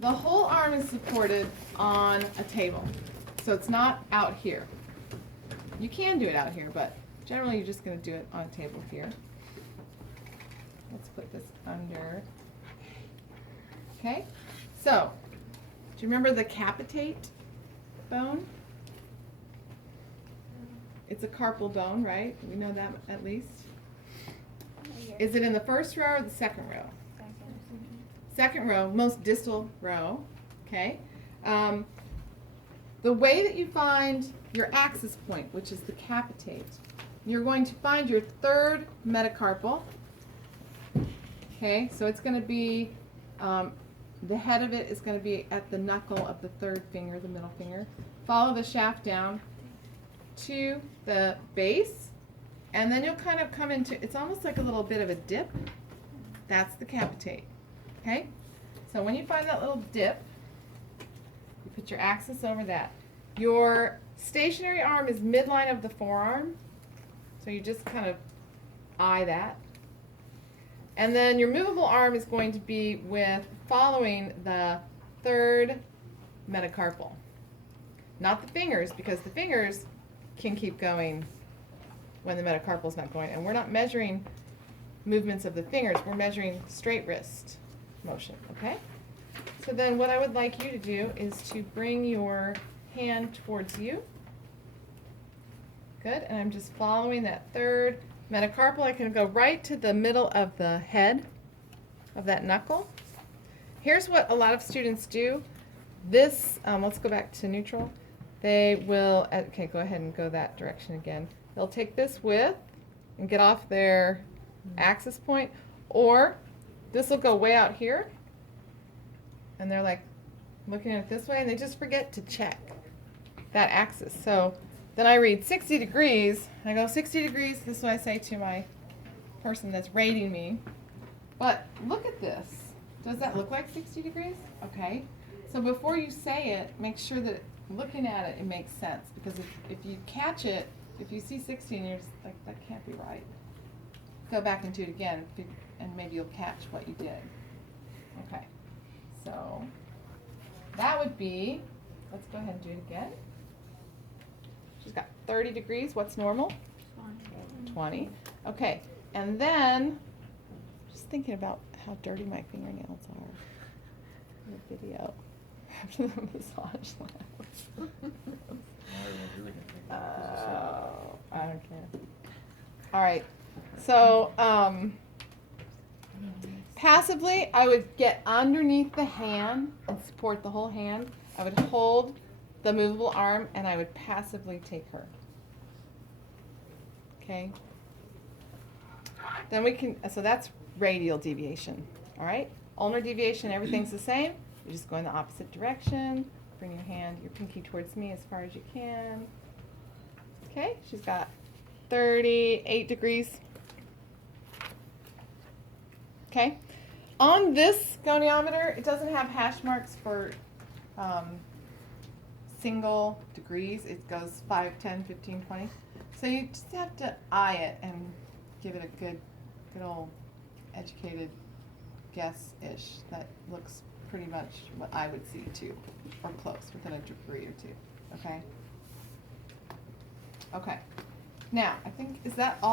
the whole arm is supported on a table, so it's not out here. You can do it out here, but generally you're just going to do it on a table here. Let's put this under. Okay, so do you remember the capitate bone? It's a carpal bone, right? We know that at least. Is it in the first row or the second row? Second row, most distal row. Okay. The way that you find your axis point, which is the capitate, you're going to find your third metacarpal. Okay, so it's going to be, the head of it is going to be at the knuckle of the third finger, the middle finger. Follow the shaft down to the base, and then you'll kind of come into, it's almost like a little bit of a dip. That's the capitate. Okay? So when you find that little dip, you put your axis over that. Your stationary arm is midline of the forearm, so you just kind of eye that. And then your movable arm is going to be with following the third metacarpal. Not the fingers, because the fingers can keep going when the metacarpal is not going. And we're not measuring movements of the fingers, we're measuring straight wrist motion, okay? So then what I would like you to do is to bring your hand towards you. Good, and I'm just following that third metacarpal. I can go right to the middle of the head of that knuckle. Here's what a lot of students do. This, let's go back to neutral. They will, okay, go ahead and go that direction again. They'll take this width and get off their axis point, or this will go way out here, and they're like looking at it this way, and they just forget to check that axis. So then I read 60 degrees, and I go 60 degrees, this is what I say to my person that's rating me. But look at this. Does that look like 60 degrees? Okay. So before you say it, make sure that looking at it, it makes sense. Because if you catch it, if you see 60 and you're just like, that can't be right, go back and do it again, and maybe you'll catch what you did. Okay. So that would be, let's go ahead and do it again. She's got 30 degrees. What's normal? 20. Okay. And then, just thinking about how dirty my fingernails are in the video after the massage lab. I don't care. All right. So, passively, I would get underneath the hand and support the whole hand. I would hold the movable arm, and I would passively take her. Okay? Then we can, so that's radial deviation. All right? Ulnar deviation, everything's the same. You just go in the opposite direction. Bring your hand, your pinky towards me as far as you can. Okay? She's got 38 degrees. Okay? On this goniometer, it doesn't have hash marks for single degrees. It goes 5, 10, 15, 20. So you just have to eye it and give it a good old educated guess-ish that looks pretty much what I would see too, or close, within a degree or two. Okay? Okay. Now, I think, is that all?